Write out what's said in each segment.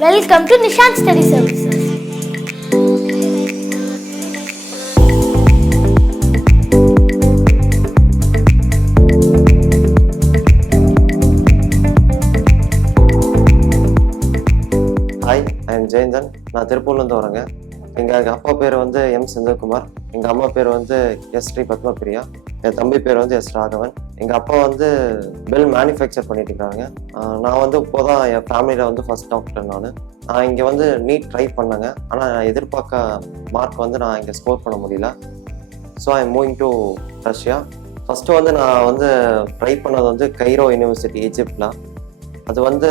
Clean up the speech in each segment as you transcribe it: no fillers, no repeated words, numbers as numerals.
Welcome to Nishan Study Services. Hi, I am Jayanthan. நான் திருப்பூர்லேருந்து வரேங்க. எங்கள் அப்பா பேர் வந்து எம் செந்தில்குமார். எங்கள் அம்மா பேர் வந்து எஸ் ஸ்ரீ பத்மபிரியா. என் தம்பி பேர் வந்து எஸ் ராகவன். எங்கள் அப்பா வந்து பெல் மேனுஃபேக்சர் பண்ணிட்டு இருக்காங்க. நான் வந்து இப்போதான் என் ஃபேமிலியில் வந்து ஃபர்ஸ்ட் டாக்டர். நான் இங்கே வந்து நீட் ட்ரை பண்ணேங்க. ஆனால் நான் எதிர்பார்க்க மார்க் வந்து நான் இங்கே ஸ்கோர் பண்ண முடியல. So I am moving to Russia. First வந்து நான் வந்து ட்ரை பண்ணது வந்து கைரோ யூனிவர்சிட்டி ஈஜிப்டில். அது வந்து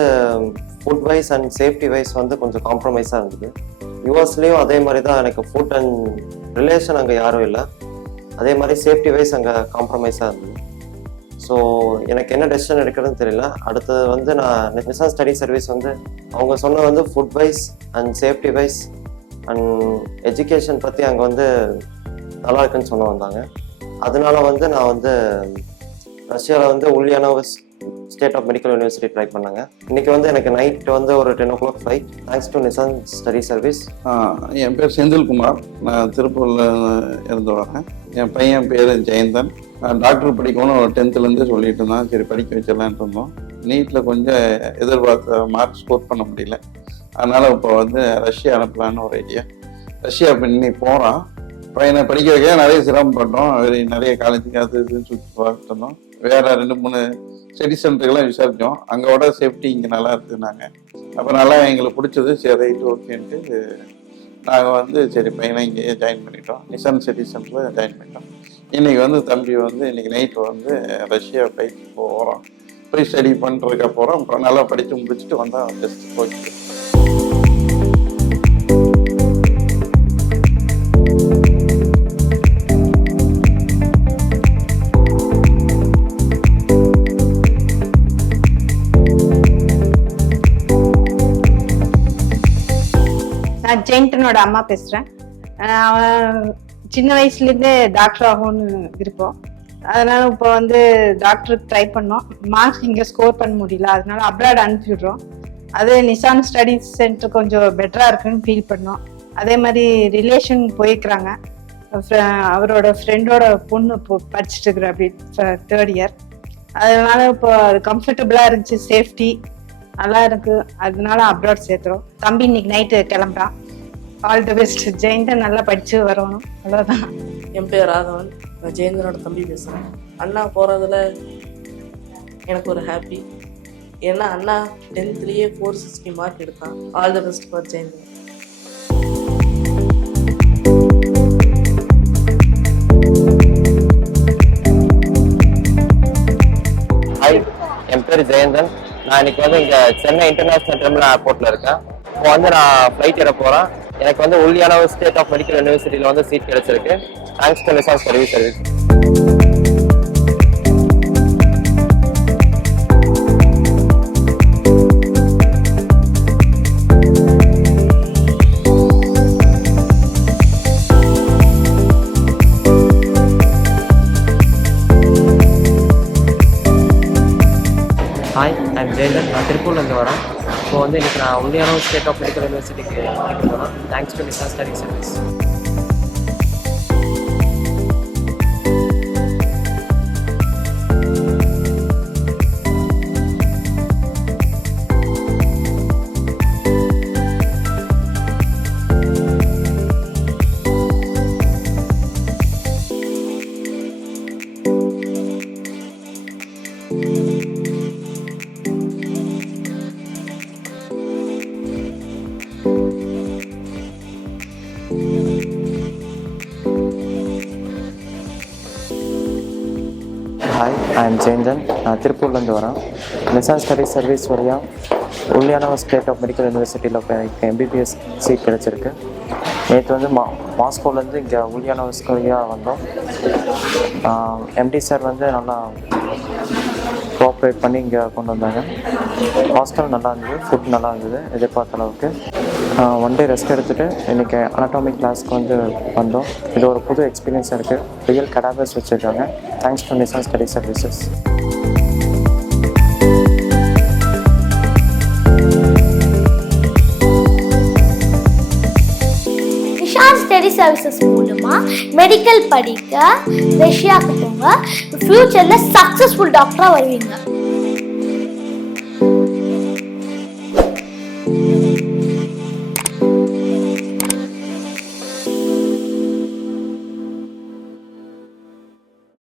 food wise and safety wise வந்து கொஞ்சம் காம்ப்ரமைஸாக இருந்தது. யூஎஸ்லேயும் அதே மாதிரி தான். எனக்கு ஃபுட் அண்ட் ரிலேஷன் அங்கே யாரும் இல்லை. அதே மாதிரி சேஃப்டி வைஸ் அங்கே காம்ப்ரமைஸாக இருந்தது. ஸோ எனக்கு என்ன டெசிஷன் எடுக்கிறதுன்னு தெரியல. அடுத்தது வந்து நான் நிசான் ஸ்டடி சர்வீஸ் வந்து அவங்க சொன்னது வந்து food wise and safety wise and education பற்றி அங்கே வந்து நல்லா இருக்குன்னு சொன்ன வந்தாங்க. அதனால வந்து நான் வந்து ரஷ்யாவில் வந்து Ulyanov state of medical university try பண்ணாங்க. இன்னைக்கு வந்து எனக்கு நைட் வந்து ஒரு 10 o'clock flight. Thanks to Nissan study service. என் பேர் செந்தில்குமார். நான் திருப்பூரில் இருந்து வரேன். என் பையன் பேர் ஜெயந்தன். நான் டாக்டர் படிக்கணும்னு ஒரு 10th சொல்லிட்டு இருந்தான். சரி, படிக்க வச்சிடலான்ட்டு இருந்தோம். நீட்டில் கொஞ்சம் எதிர்பார்த்த மார்க் ஸ்கோர் பண்ண முடியல. அதனால் இப்போ வந்து ரஷ்யா அனுப்பலான்னு ஒரு ஐடியா. ரஷ்யா இப்போ இன்னைக்கு போகிறான். பையனை படிக்க வைக்க நிறைய சிரமப்பட்டோம். நிறைய காலேஜுக்கு அது இதுன்னு சுற்றி பார்த்துருந்தோம். வேறு 2-3 ஸ்டடி சென்டருக்கெல்லாம் விசாரித்தோம். அங்கோட சேஃப்டி இங்கே நல்லா இருக்குதுன்னாங்க. அப்போ நல்லா எங்களுக்கு பிடிச்சது. சரி, ரைட்டு, ஓகேன்ட்டு நாங்கள் வந்து சரி பையனை இங்கேயே ஜாயின் பண்ணிட்டோம். நிசான் ஸ்டடி சென்டரில் ஜாயின் பண்ணிட்டோம். இன்றைக்கி வந்து தம்பி வந்து இன்றைக்கி நைட்டு வந்து ரஷ்யா ஃப்ளைட் போகிறோம். போய் ஸ்டடி பண்ணுறதுக்காக போகிறோம். அப்புறம் நல்லா படித்து முடிச்சுட்டு வந்தால் டெஸ்ட் போயிட்டு. நான் ஜெயந்தனோட அம்மா பேசுகிறேன். அவன் சின்ன வயசுலேருந்தே டாக்டர் ஆகும்னு விருப்பம். அதனால இப்போ வந்து டாக்டருக்கு ட்ரை பண்ணோம். மார்க்ஸ் இங்கே ஸ்கோர் பண்ண முடியல. அதனால அப்ராட் அனுப்பிவிடுறோம். அது நிசான் ஸ்டடீஸ் சென்டர் கொஞ்சம் பெட்டராக இருக்குன்னு ஃபீல் பண்ணோம். அதே மாதிரி ரிலேஷன் போயிருக்கிறாங்க. அவரோட ஃப்ரெண்டோட பொண்ணு இப்போ படிச்சுட்டு இருக்கிற அப்படி 3rd year. அதனால இப்போ அது கம்ஃபர்டபுளாக இருந்துச்சு. சேஃப்டி நல்லா இருக்கு. அதனால அப்ராட் சேர்த்துறோம். தம்பி இன்னைக்கு நைட்டு கிளம்புறான். All the best. ஜெயந்தன் நல்லா படிச்சு வரணும். அவ்வளோதான். என் பேர் ராகவன். நான் ஜெயந்தனோட தம்பி பேசுகிறேன். அண்ணா போகிறதுல எனக்கு ஒரு ஹாப்பி. ஏன்னா அண்ணா 10th 460 மார்க் எடுத்தான். All the best for Jeyanthan. Hi, என் பேர் ஜெயந்தன். நான் இன்னைக்கு வந்து இங்கே சென்னை இன்டர்நேஷனல் டெர்மினல் ஏர்போர்ட்டில் இருக்கேன். இப்போ வந்து நான் ஃப்ளைட் ஏற போகிறேன். எனக்கு வந்து உல்யானோவ் ஸ்டேட் ஆஃப் மெடிக்கல் யூனிவர்சிட்டியில் வந்து சீட் கிடைச்சிருக்கு. Thanks to Nissan study service. Hi, I am Jayanthan. நான் திருப்பூர்லேருந்து வரேன். இப்போ வந்து இன்றைக்கி நான் உல்யானோவ் ஸ்டேட் ஆஃப் மெடிக்கல் யூனிவர்சிட்டிக்கு போகிறேன். Thanks to Nissan study service. Hi, I am Jayanthan. நான் திருப்பூர்லேருந்து வரேன். நிசான் ஸ்டடி சர்வீஸ் வழியாக உல்யானோவ் ஸ்டேட் ஆஃப் மெடிக்கல் யூனிவர்சிட்டியில் எம்பிபிஎஸ் சீட் கிடச்சிருக்கு. நேற்று வந்து மாஸ்கோலேருந்து இங்கே உல்யானோவ் வழியாக வந்தோம். எம்டி சார் வந்து நல்லா கோஆப்ரேட் பண்ணி இங்கே கொண்டு வந்தாங்க. ஹாஸ்டல் நல்லா இருந்தது, ஃபுட் நல்லா இருந்தது எதிர்பார்த்த அளவுக்கு. 1 day ரெஸ்ட் எடுத்துகிட்டு இன்றைக்கி அனாட்டாமிக் கிளாஸ்க்கு வந்து வந்தோம். இது ஒரு புது எக்ஸ்பீரியன்ஸாக இருக்குது. ரியல் கடாவர்ஸ் வச்சுருக்காங்க. Thanks to Nissan study services. Services மூலமா மெடிக்கல் படிக்க ரஷ்யாவுக்கு போங்க. ஃபியூச்சர்ல சக்சஸ்ஃபுல் டாக்டரா வருவீங்க.